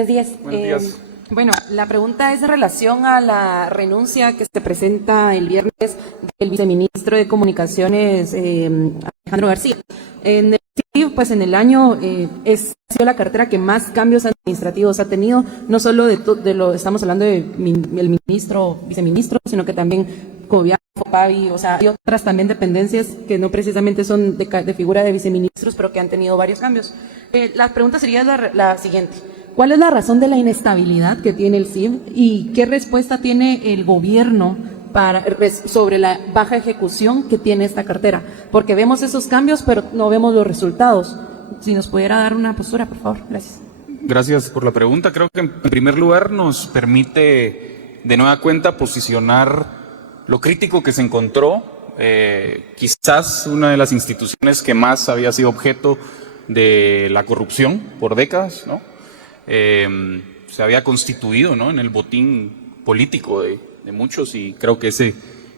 Buenos días. Buenos días. Bueno, la pregunta es en relación a la renuncia que se presenta el viernes del viceministro de Comunicaciones, Alejandro García. En el año ha sido la cartera que más cambios administrativos ha tenido, no solo estamos hablando del ministro, viceministro, sino que también Covian, Fopavi, o sea, hay otras también dependencias que no precisamente son de figura de viceministros, pero que han tenido varios cambios. La pregunta sería la siguiente. ¿Cuál es la razón de la inestabilidad que tiene el CIV y qué respuesta tiene el gobierno sobre la baja ejecución que tiene esta cartera? Porque vemos esos cambios, pero no vemos los resultados. Si nos pudiera dar una postura, por favor. Gracias. Gracias por la pregunta. Creo que en primer lugar nos permite de nueva cuenta posicionar lo crítico que se encontró. Quizás una de las instituciones que más había sido objeto de la corrupción por décadas, ¿no? Se había constituido, ¿no?, en el botín político de muchos, y creo que ese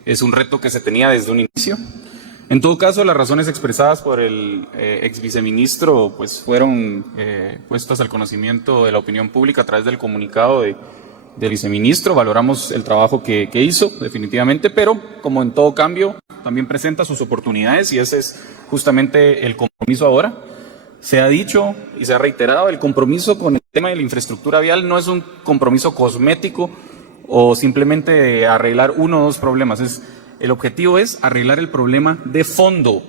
es un reto que se tenía desde un inicio. En todo caso, las razones expresadas por el ex viceministro pues fueron puestas al conocimiento de la opinión pública a través del comunicado del viceministro. Valoramos el trabajo que hizo, definitivamente, pero como en todo cambio, también presenta sus oportunidades, y ese es justamente el compromiso ahora. Se ha dicho y se ha reiterado, el compromiso con el tema de la infraestructura vial no es un compromiso cosmético o simplemente de arreglar uno o dos problemas. El objetivo es arreglar el problema de fondo,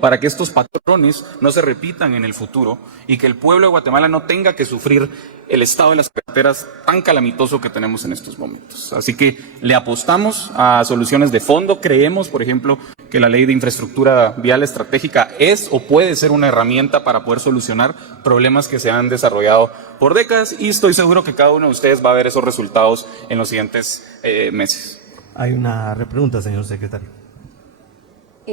para que estos patrones no se repitan en el futuro y que el pueblo de Guatemala no tenga que sufrir el estado de las carreteras tan calamitoso que tenemos en estos momentos. Así que le apostamos a soluciones de fondo. Creemos, por ejemplo, que la ley de infraestructura vial estratégica es o puede ser una herramienta para poder solucionar problemas que se han desarrollado por décadas, y estoy seguro que cada uno de ustedes va a ver esos resultados en los siguientes meses. Hay una repregunta, señor secretario.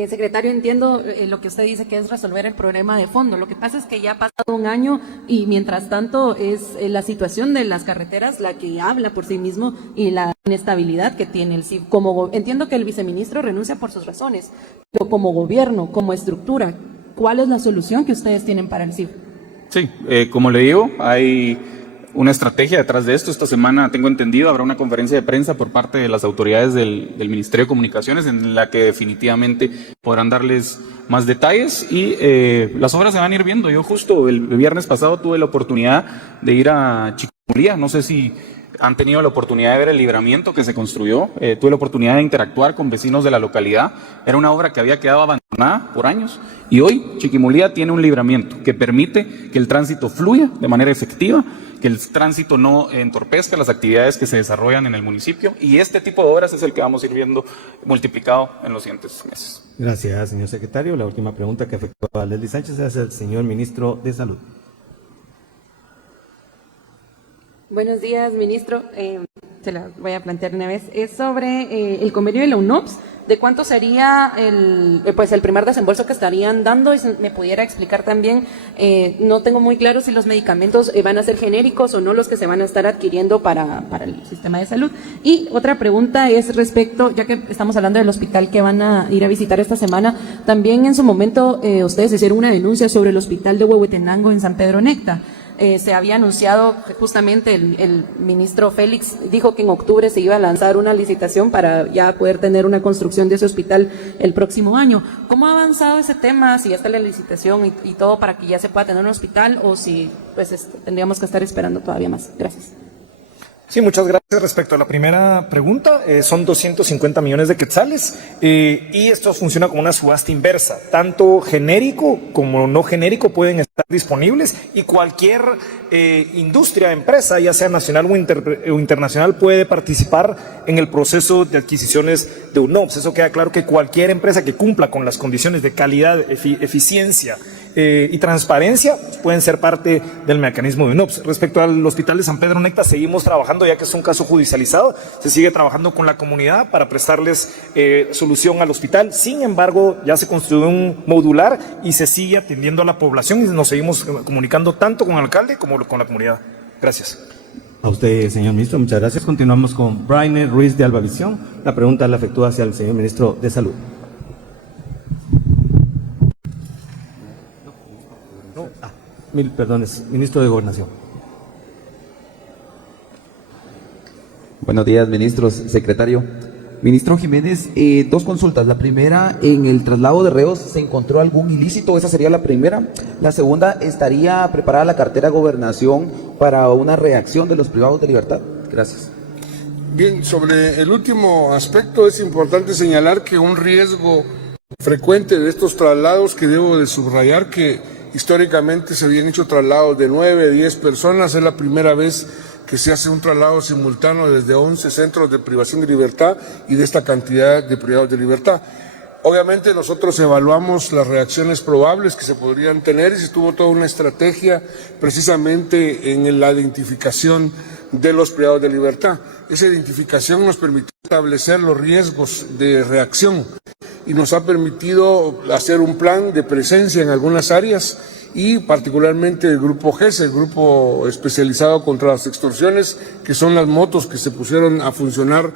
Secretario, entiendo lo que usted dice, que es resolver el problema de fondo. Lo que pasa es que ya ha pasado un año y mientras tanto es la situación de las carreteras la que habla por sí mismo y la inestabilidad que tiene el CIV. Entiendo que el viceministro renuncia por sus razones, pero como gobierno, como estructura, ¿cuál es la solución que ustedes tienen para el CIV? Sí, como le digo, hay una estrategia detrás de esto. Esta semana, tengo entendido, habrá una conferencia de prensa por parte de las autoridades del Ministerio de Comunicaciones en la que definitivamente podrán darles más detalles, y las obras se van a ir viendo. Yo justo el viernes pasado tuve la oportunidad de ir a Chiquimulía. No sé si han tenido la oportunidad de ver el libramiento que se construyó. Tuve la oportunidad de interactuar con vecinos de la localidad. Era una obra que había quedado abandonada por años, y hoy Chiquimulía tiene un libramiento que permite que el tránsito fluya de manera efectiva, que el tránsito no entorpezca las actividades que se desarrollan en el municipio, y este tipo de obras es el que vamos a ir viendo multiplicado en los siguientes meses. Gracias, señor secretario. La última pregunta que afectó a Leslie Sánchez es el señor ministro de Salud. Buenos días, ministro. Se la voy a plantear una vez. Es sobre el convenio de la UNOPS. ¿De cuánto sería el primer desembolso que estarían dando? Y si me pudiera explicar también, no tengo muy claro si los medicamentos van a ser genéricos o no los que se van a estar adquiriendo para el sistema de salud. Y otra pregunta es respecto, ya que estamos hablando del hospital que van a ir a visitar esta semana, también en su momento ustedes hicieron una denuncia sobre el hospital de Huehuetenango en San Pedro Necta. Se había anunciado que justamente el ministro Félix dijo que en octubre se iba a lanzar una licitación para ya poder tener una construcción de ese hospital el próximo año. ¿Cómo ha avanzado ese tema? Si ya está la licitación y todo para que ya se pueda tener un hospital, o si tendríamos que estar esperando todavía más. Gracias. Sí, muchas gracias. Respecto a la primera pregunta, son 250 millones de quetzales, y esto funciona como una subasta inversa. Tanto genérico como no genérico pueden estar disponibles, y cualquier industria, empresa, ya sea nacional o internacional, puede participar en el proceso de adquisiciones de UNOPS. Eso queda claro, que cualquier empresa que cumpla con las condiciones de calidad, eficiencia y transparencia pueden ser parte del mecanismo de UNOPS. Respecto al hospital de San Pedro Necta, seguimos trabajando, ya que es un caso judicializado, se sigue trabajando con la comunidad para prestarles solución al hospital. Sin embargo, ya se construyó un modular y se sigue atendiendo a la población, y nos seguimos comunicando tanto con el alcalde como con la comunidad. Gracias. A usted, señor ministro, muchas gracias. Continuamos con Brainer Ruiz de Albavisión. La pregunta la efectúa hacia el señor ministro de Salud. Mil perdones, ministro de Gobernación. Buenos días, ministros, secretario. Ministro Jiménez, dos consultas. La primera, en el traslado de reos, ¿se encontró algún ilícito? Esa sería la primera. La segunda, ¿estaría preparada la cartera de gobernación para una reacción de los privados de libertad? Gracias. Bien, sobre el último aspecto es importante señalar que un riesgo frecuente de estos traslados, que debo de subrayar que históricamente se habían hecho traslados de 9, 10 personas, es la primera vez que se hace un traslado simultáneo desde 11 centros de privación de libertad y de esta cantidad de privados de libertad. Obviamente nosotros evaluamos las reacciones probables que se podrían tener y se tuvo toda una estrategia precisamente en la identificación de los privados de libertad. Esa identificación nos permitió establecer los riesgos de reacción y nos ha permitido hacer un plan de presencia en algunas áreas y particularmente el grupo GES, el grupo especializado contra las extorsiones, que son las motos que se pusieron a funcionar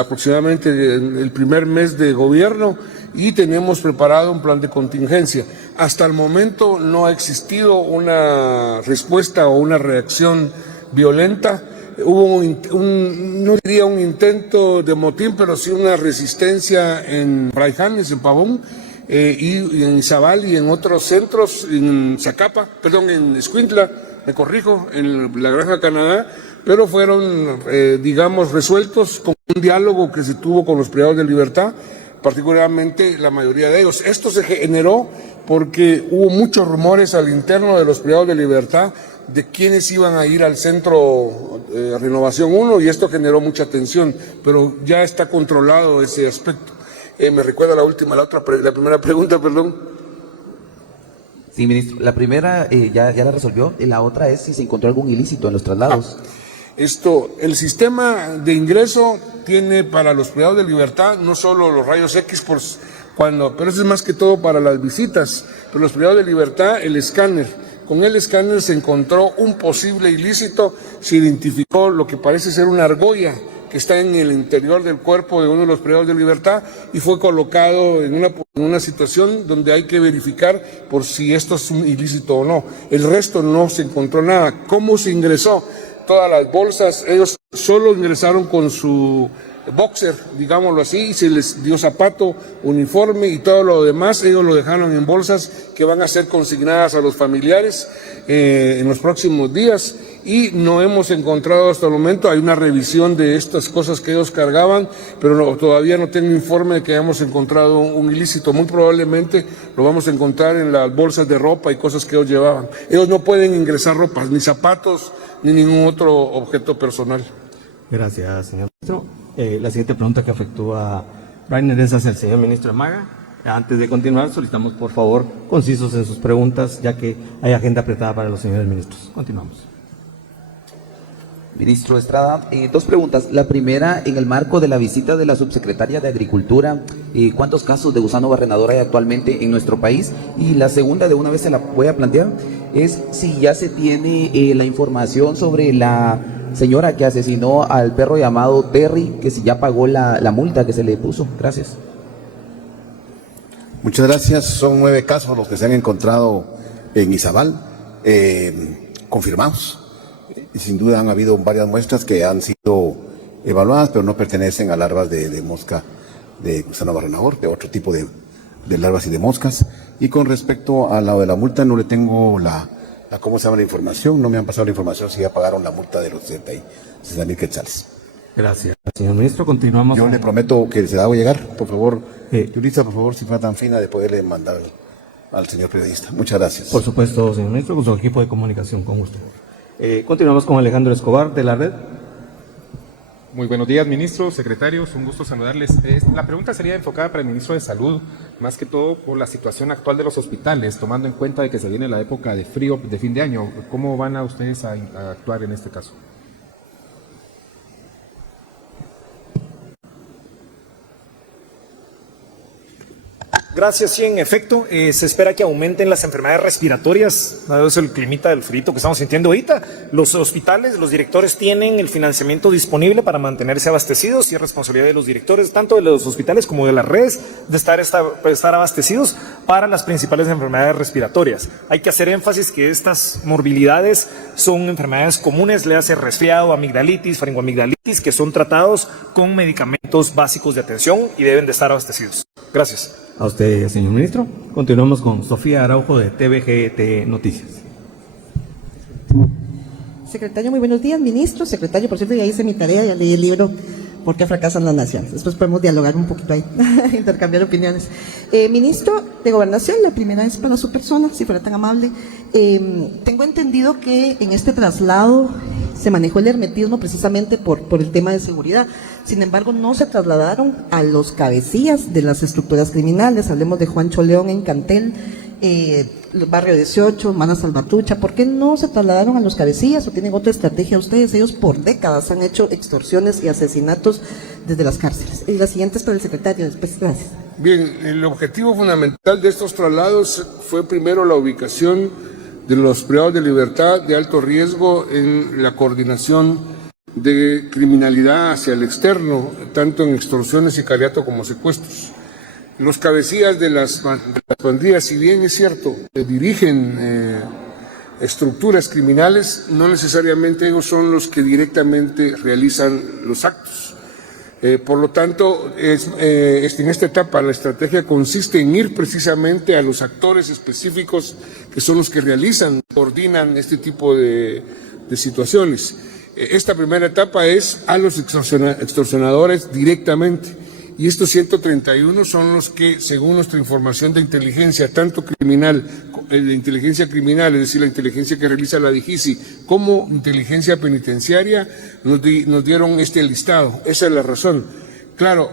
aproximadamente en el primer mes de gobierno, y tenemos preparado un plan de contingencia. Hasta el momento no ha existido una respuesta o una reacción violenta. Hubo no diría un intento de motín, pero sí una resistencia en Fraijanes, en Pavón, y en Izabal y en otros centros, en en Escuintla, me corrijo, en la Granja Canadá, pero fueron, digamos, resueltos con un diálogo que se tuvo con los privados de libertad, particularmente la mayoría de ellos. Esto se generó porque hubo muchos rumores al interno de los privados de libertad de quiénes iban a ir al centro Renovación 1 y esto generó mucha tensión, pero ya está controlado ese aspecto. Me recuerda la primera pregunta, perdón. Sí, ministro. La primera ya la resolvió. Y la otra es si se encontró algún ilícito en los traslados. El sistema de ingreso tiene para los privados de libertad no solo los rayos X pero eso es más que todo para las visitas. Pero los privados de libertad, el escáner. Con el escáner se encontró un posible ilícito, se identificó lo que parece ser una argolla que está en el interior del cuerpo de uno de los privados de libertad y fue colocado en una situación donde hay que verificar por si esto es un ilícito o no. El resto no se encontró nada. ¿Cómo se ingresó? Todas las bolsas, ellos solo ingresaron con su boxer, digámoslo así, y se les dio zapato, uniforme y todo lo demás, ellos lo dejaron en bolsas que van a ser consignadas a los familiares en los próximos días y no hemos encontrado hasta el momento, hay una revisión de estas cosas que ellos cargaban, pero todavía no tengo informe de que hayamos encontrado un ilícito, muy probablemente lo vamos a encontrar en las bolsas de ropa y cosas que ellos llevaban. Ellos no pueden ingresar ropas, ni zapatos, ni ningún otro objeto personal. Gracias, señor ministro. La siguiente pregunta que afectúa a Brainer es hacia el señor ministro Amaga. Antes de continuar, solicitamos por favor concisos en sus preguntas, ya que hay agenda apretada para los señores ministros. Continuamos. Ministro Estrada, dos preguntas. La primera, en el marco de la visita de la subsecretaria de Agricultura, ¿cuántos casos de gusano barrenador hay actualmente en nuestro país? Y la segunda, de una vez se la voy a plantear, es si ya se tiene la información sobre la señora que asesinó al perro llamado Terry, que si ya pagó la multa que se le puso. Gracias. Muchas gracias. Son 9 casos los que se han encontrado en Izabal, confirmados. Y sin duda han habido varias muestras que han sido evaluadas, pero no pertenecen a larvas de mosca de gusano barrenador, de otro tipo de larvas y de moscas. Y con respecto a la de la multa, no le tengo ¿cómo se llama la información? No me han pasado la información si ya pagaron la multa de los 60,000 quetzales. Gracias, señor ministro. Continuamos. Yo le prometo que se la hago llegar, por favor. Yulitza, por favor, si fuera tan fina de poderle mandar al señor periodista. Muchas gracias. Por supuesto, señor ministro, con su equipo de comunicación, con gusto. Continuamos con Alejandro Escobar, de la Red. Muy buenos días, ministros, secretarios, un gusto saludarles. La pregunta sería enfocada para el ministro de Salud, más que todo por la situación actual de los hospitales, tomando en cuenta de que se viene la época de frío de fin de año. ¿Cómo van a ustedes a actuar en este caso? Gracias, sí, en efecto, se espera que aumenten las enfermedades respiratorias, dado el climita del frío que estamos sintiendo ahorita. Los hospitales, los directores tienen el financiamiento disponible para mantenerse abastecidos y es responsabilidad de los directores, tanto de los hospitales como de las redes, de estar abastecidos para las principales enfermedades respiratorias. Hay que hacer énfasis que estas morbilidades son enfermedades comunes, le hace resfriado, amigdalitis, faringoamigdalitis, que son tratados con medicamentos básicos de atención y deben de estar abastecidos. Gracias. A usted, señor ministro. Continuamos con Sofía Araujo de TVGT Noticias. Secretario, muy buenos días. Ministro, secretario, por cierto, ya hice mi tarea, ya leí el libro ¿Por qué fracasan las naciones? Después podemos dialogar un poquito ahí, intercambiar opiniones. Ministro de Gobernación, la primera es para su persona, si fuera tan amable. Tengo entendido que en este traslado se manejó el hermetismo precisamente por el tema de seguridad. Sin embargo, no se trasladaron a los cabecillas de las estructuras criminales. Hablemos de Juancho León en Cantel, Barrio 18, Mana Salvatrucha. ¿Por qué no se trasladaron a los cabecillas o tienen otra estrategia ustedes? Ellos por décadas han hecho extorsiones y asesinatos desde las cárceles. Y la siguiente es para el secretario, después gracias. Bien, el objetivo fundamental de estos traslados fue primero la ubicación de los privados de libertad de alto riesgo en la coordinación de criminalidad hacia el externo, tanto en extorsiones, sicariato como secuestros. Los cabecillas de las pandillas, si bien es cierto, dirigen estructuras criminales, no necesariamente ellos son los que directamente realizan los actos. Por lo tanto, en esta etapa la estrategia consiste en ir precisamente a los actores específicos que son los que realizan, coordinan este tipo de situaciones. Esta primera etapa es a los extorsionadores directamente. Y estos 131 son los que, según nuestra información de inteligencia, tanto criminal, de inteligencia criminal, es decir, la inteligencia que realiza la DIGISI, como inteligencia penitenciaria, nos dieron este listado. Esa es la razón. Claro,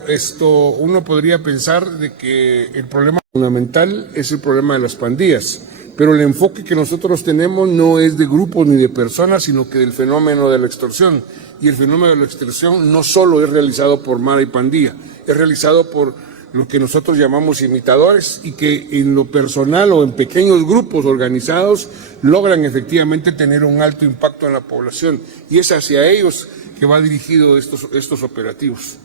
uno podría pensar de que el problema fundamental es el problema de las pandillas, pero el enfoque que nosotros tenemos no es de grupos ni de personas, sino que del fenómeno de la extorsión. Y el fenómeno de la extorsión no solo es realizado por Mara y pandilla, es realizado por lo que nosotros llamamos imitadores y que en lo personal o en pequeños grupos organizados logran efectivamente tener un alto impacto en la población. Y es hacia ellos que va dirigido estos operativos.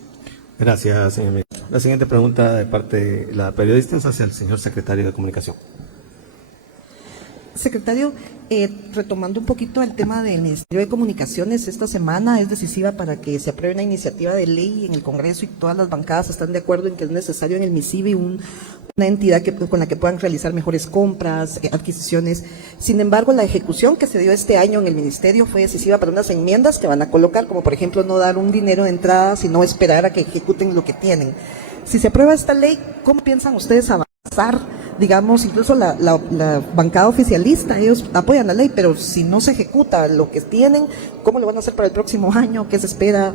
Gracias, señor ministro. La siguiente pregunta de parte de la periodista es hacia el señor secretario de Comunicación. Secretario, retomando un poquito el tema del Ministerio de Comunicaciones, esta semana es decisiva para que se apruebe una iniciativa de ley en el Congreso y todas las bancadas están de acuerdo en que es necesario en el MICIBI una entidad con la que puedan realizar mejores compras, adquisiciones. Sin embargo, la ejecución que se dio este año en el Ministerio fue decisiva para unas enmiendas que van a colocar, como por ejemplo no dar un dinero de entrada, sino esperar a que ejecuten lo que tienen. Si se aprueba esta ley, ¿cómo piensan ustedes avanzar? Digamos, incluso la bancada oficialista, ellos apoyan la ley, pero si no se ejecuta lo que tienen, ¿cómo lo van a hacer para el próximo año? ¿Qué se espera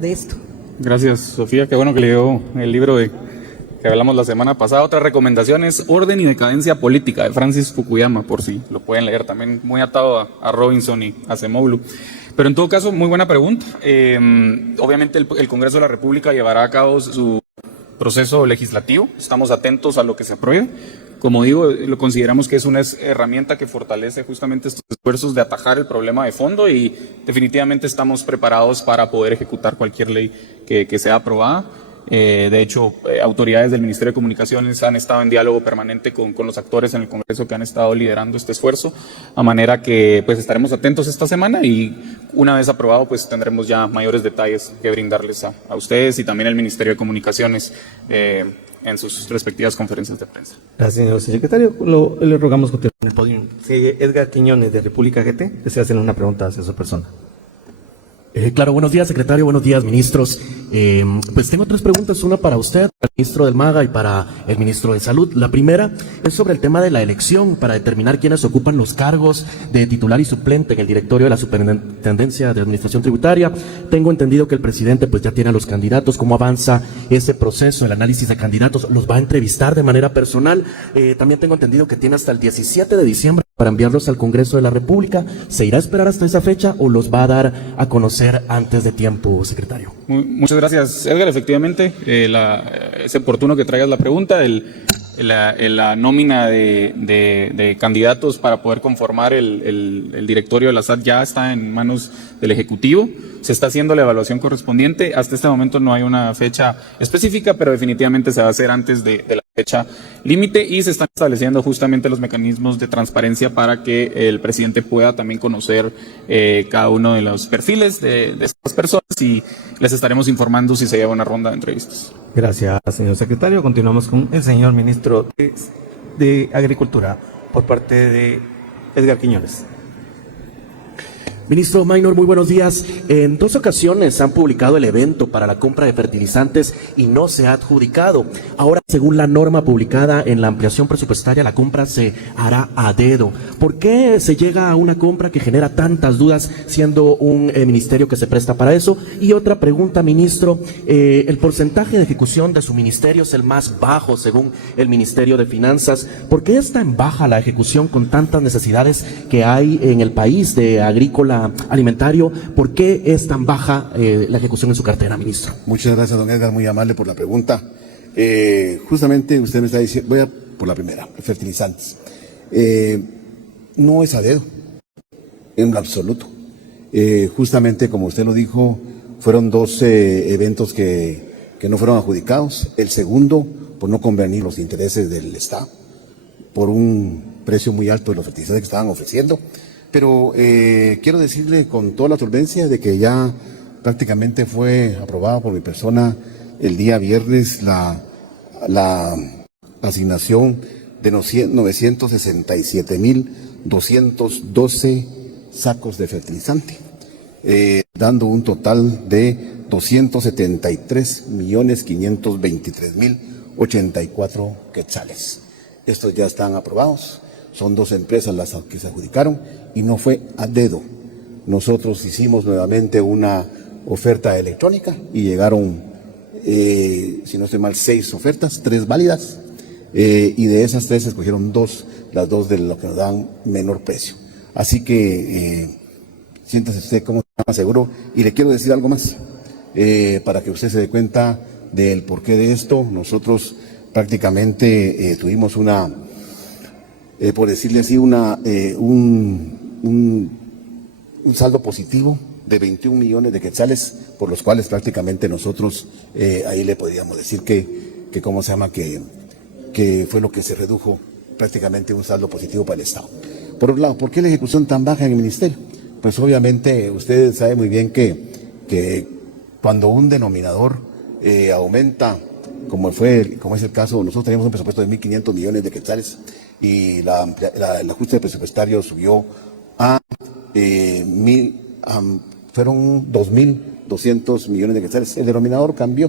de esto? Gracias, Sofía. Qué bueno que leyó el libro que hablamos la semana pasada. Otra recomendación es Orden y Decadencia Política, de Francis Fukuyama, por si lo pueden leer, también muy atado a Robinson y a Acemoglu. Pero en todo caso, muy buena pregunta. Obviamente el Congreso de la República llevará a cabo su proceso legislativo. Estamos atentos a lo que se apruebe. Como digo, lo consideramos que es una herramienta que fortalece justamente estos esfuerzos de atajar el problema de fondo y definitivamente estamos preparados para poder ejecutar cualquier ley que sea aprobada. De hecho, autoridades del Ministerio de Comunicaciones han estado en diálogo permanente con los actores en el Congreso que han estado liderando este esfuerzo, a manera que pues estaremos atentos esta semana y una vez aprobado pues tendremos ya mayores detalles que brindarles a ustedes y también al Ministerio de Comunicaciones en sus respectivas conferencias de prensa. Gracias, señor secretario. Le rogamos continuar en el podio. Sigue Edgar Quiñones de República GT. Desea hacer una pregunta hacia su persona. Claro, buenos días, secretario, buenos días, ministros. Pues tengo tres preguntas, una para usted, para el ministro del MAGA y para el ministro de Salud. La primera es sobre el tema de la elección para determinar quiénes ocupan los cargos de titular y suplente en el directorio de la Superintendencia de Administración Tributaria. Tengo entendido que el presidente pues ya tiene a los candidatos. ¿Cómo avanza ese proceso, el análisis de candidatos? ¿Los va a entrevistar de manera personal? También tengo entendido que tiene hasta el 17 de diciembre para enviarlos al Congreso de la República. ¿Se irá a esperar hasta esa fecha o los va a dar a conocer antes de tiempo, secretario? Muchas gracias, Edgar. Efectivamente, es oportuno que traigas la pregunta. La nómina de candidatos para poder conformar el directorio de la SAT ya está en manos del Ejecutivo. Se está haciendo la evaluación correspondiente. Hasta este momento no hay una fecha específica, pero definitivamente se va a hacer antes de la fecha límite y se están estableciendo justamente los mecanismos de transparencia para que el presidente pueda también conocer cada uno de los perfiles de estas personas y les estaremos informando si se lleva una ronda de entrevistas. Gracias, señor secretario. Continuamos con el señor ministro de Agricultura por parte de Edgar Quiñones. Ministro Maynor, muy buenos días. En 2 ocasiones han publicado el evento para la compra de fertilizantes y no se ha adjudicado. Ahora, según la norma publicada en la ampliación presupuestaria, la compra se hará a dedo. ¿Por qué se llega a una compra que genera tantas dudas siendo un ministerio que se presta para eso? Y otra pregunta, ministro, el porcentaje de ejecución de su ministerio es el más bajo según el Ministerio de Finanzas. ¿Por qué está en baja la ejecución con tantas necesidades que hay en el país de agrícola alimentario? ¿Por qué es tan baja la ejecución en su cartera, ministro? Muchas gracias, don Edgar, muy amable por la pregunta. Justamente usted me está diciendo, voy a por la primera, fertilizantes. No es a dedo, en lo absoluto. Justamente como usted lo dijo, fueron 2 eventos que no fueron adjudicados. El segundo, por no convenir los intereses del Estado, por un precio muy alto de los fertilizantes que estaban ofreciendo. Pero quiero decirle con toda la solvencia de que ya prácticamente fue aprobado por mi persona el día viernes la asignación de 967.212 sacos de fertilizante, dando un total de 273.523.084 quetzales. Estos ya están aprobados. Son 2 empresas las que se adjudicaron y no fue a dedo. Nosotros hicimos nuevamente una oferta electrónica y llegaron, si no estoy mal, 6 ofertas, 3 válidas, y de esas 3 se escogieron 2, las 2 de lo que nos dan menor precio. Así que siéntase usted como más seguro. Y le quiero decir algo más, para que usted se dé cuenta del porqué de esto. Nosotros prácticamente tuvimos una... por decirle así, un saldo positivo de 21 millones de quetzales, por los cuales prácticamente nosotros ahí le podríamos decir que ¿cómo se llama? Que fue lo que se redujo prácticamente un saldo positivo para el Estado. Por un lado, ¿por qué la ejecución tan baja en el ministerio? Pues obviamente usted sabe muy bien que cuando un denominador aumenta, como es el caso, nosotros teníamos un presupuesto de 1.500 millones de quetzales, y el ajuste presupuestario subió a fueron 2.200 millones de quetzales. El denominador cambió,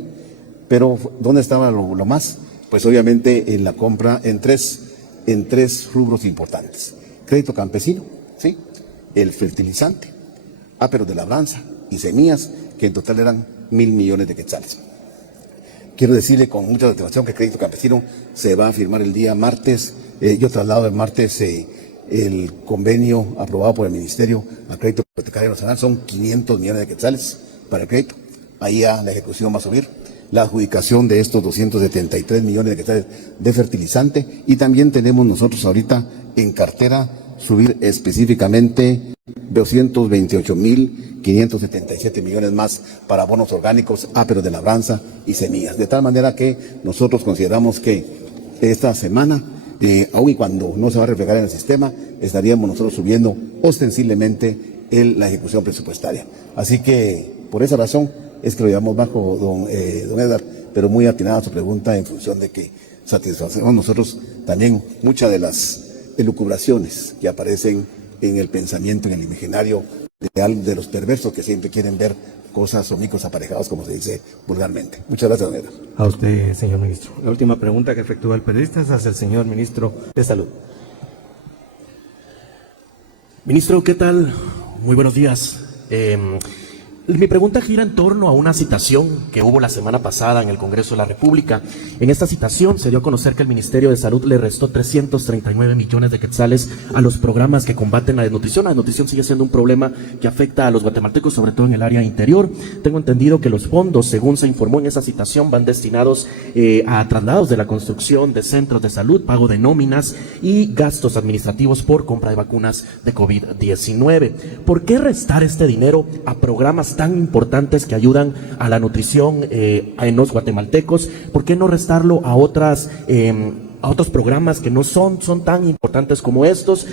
pero ¿dónde estaba lo más? Pues obviamente en la compra en tres rubros importantes: crédito campesino, ¿sí?, el fertilizante, áperos de labranza y semillas, que en total eran 1.000 millones de quetzales. Quiero decirle con mucha satisfacción que Crédito Campesino se va a firmar el día martes. Yo traslado el martes el convenio aprobado por el Ministerio al Crédito Hipotecario Nacional. Son 500 millones de quetzales para el crédito. Ahí ya la ejecución va a subir. La adjudicación de estos 273 millones de quetzales de fertilizante. Y también tenemos nosotros ahorita en cartera subir específicamente 228.577 millones más para bonos orgánicos, áperos de labranza y semillas. De tal manera que nosotros consideramos que esta semana, aun y cuando no se va a reflejar en el sistema, estaríamos nosotros subiendo ostensiblemente la ejecución presupuestaria. Así que por esa razón es que lo llevamos bajo, don Edgar, pero muy atinada su pregunta en función de que satisfacemos nosotros también muchas de las elucubraciones que aparecen en el pensamiento, en el imaginario de los perversos que siempre quieren ver cosas o micos aparejados, como se dice vulgarmente. Muchas gracias, don Edgar. A usted, señor ministro. La última pregunta que efectúa el periodista es hacia el señor ministro de Salud. Ministro, ¿qué tal? Muy buenos días. Mi pregunta gira en torno a una citación que hubo la semana pasada en el Congreso de la República. En esta citación se dio a conocer que el Ministerio de Salud le restó 339 millones de quetzales a los programas que combaten la desnutrición. La desnutrición sigue siendo un problema que afecta a los guatemaltecos, sobre todo en el área interior. Tengo entendido que los fondos, según se informó en esa citación, van destinados a traslados de la construcción de centros de salud, pago de nóminas y gastos administrativos por compra de vacunas de COVID-19. ¿Por qué restar este dinero a programas programas tan importantes que ayudan a la nutrición en los guatemaltecos, ¿por qué no restarlo a otros programas que no son tan importantes como estos?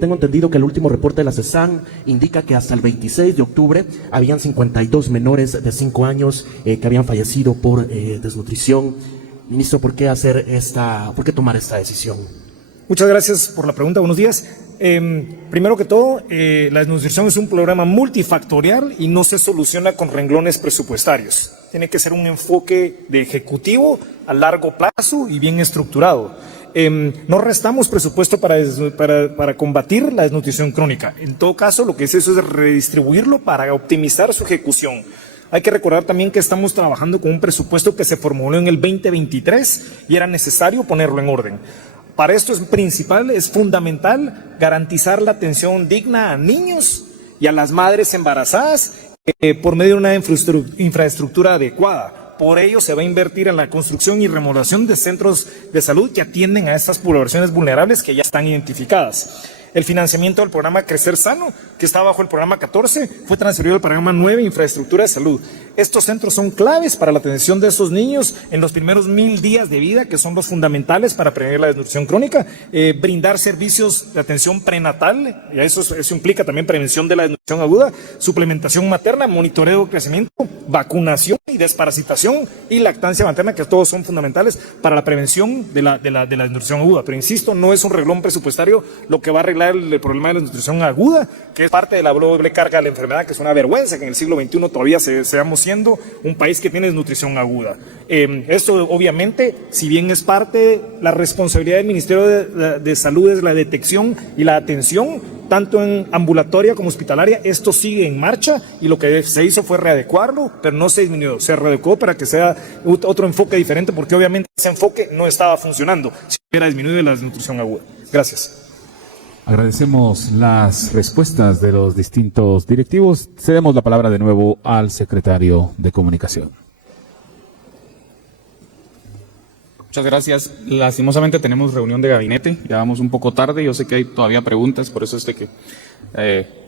Tengo entendido que el último reporte de la CESAN indica que hasta el 26 de octubre habían 52 menores de 5 años que habían fallecido por desnutrición. Ministro, ¿por qué tomar esta decisión? Muchas gracias por la pregunta. Buenos días. Primero que todo, la desnutrición es un programa multifactorial y no se soluciona con renglones presupuestarios. Tiene que ser un enfoque de ejecutivo a largo plazo y bien estructurado. No restamos presupuesto para combatir la desnutrición crónica. En todo caso, lo que es eso es redistribuirlo para optimizar su ejecución. Hay que recordar también que estamos trabajando con un presupuesto que se formuló en el 2023 y era necesario ponerlo en orden. Para esto es fundamental garantizar la atención digna a niños y a las madres embarazadas por medio de una infraestructura adecuada. Por ello se va a invertir en la construcción y remodelación de centros de salud que atienden a estas poblaciones vulnerables que ya están identificadas. El financiamiento del programa Crecer Sano, que está bajo el programa 14, fue transferido al programa 9, Infraestructura de Salud. Estos centros son claves para la atención de esos niños en los primeros 1000 días de vida, que son los fundamentales para prevenir la desnutrición crónica, brindar servicios de atención prenatal, y eso implica también prevención de la desnutrición aguda, suplementación materna, monitoreo de crecimiento, vacunación y desparasitación y lactancia materna, que todos son fundamentales para la prevención de la desnutrición aguda. Pero insisto, no es un reglón presupuestario lo que va a arreglar el problema de la desnutrición aguda, que es parte de la doble carga de la enfermedad, que es una vergüenza que en el siglo XXI todavía seamos siendo un país que tiene desnutrición aguda. Esto obviamente, si bien es parte, la responsabilidad del Ministerio de Salud es la detección y la atención, tanto en ambulatoria como hospitalaria. Esto sigue en marcha y lo que se hizo fue readecuarlo, pero no se disminuyó, se readecuó para que sea otro enfoque diferente, porque obviamente ese enfoque no estaba funcionando si hubiera disminuido la desnutrición aguda. Gracias. Agradecemos las respuestas de los distintos directivos. Cedemos la palabra de nuevo al secretario de Comunicación. Muchas gracias. Lastimosamente tenemos reunión de gabinete, ya vamos un poco tarde, yo sé que hay todavía preguntas, por eso es de que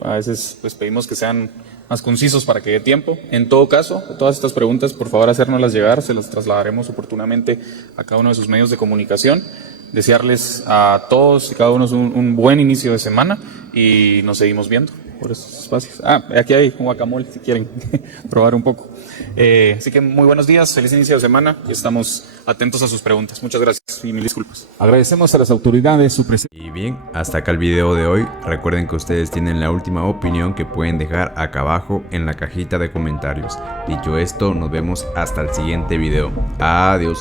a veces pues pedimos que sean más concisos para que dé tiempo. En todo caso, todas estas preguntas, por favor, hacérnoslas llegar, se las trasladaremos oportunamente a cada uno de sus medios de comunicación. Desearles a todos y cada uno un buen inicio de semana y nos seguimos viendo por esos espacios. Aquí hay un guacamole si quieren probar un poco. Así que muy buenos días, feliz inicio de semana y estamos atentos a sus preguntas. Muchas gracias y mil disculpas. Agradecemos a las autoridades su presencia. Y bien, hasta acá el video de hoy. Recuerden que ustedes tienen la última opinión que pueden dejar acá abajo en la cajita de comentarios. Dicho esto, nos vemos hasta el siguiente video. Adiós.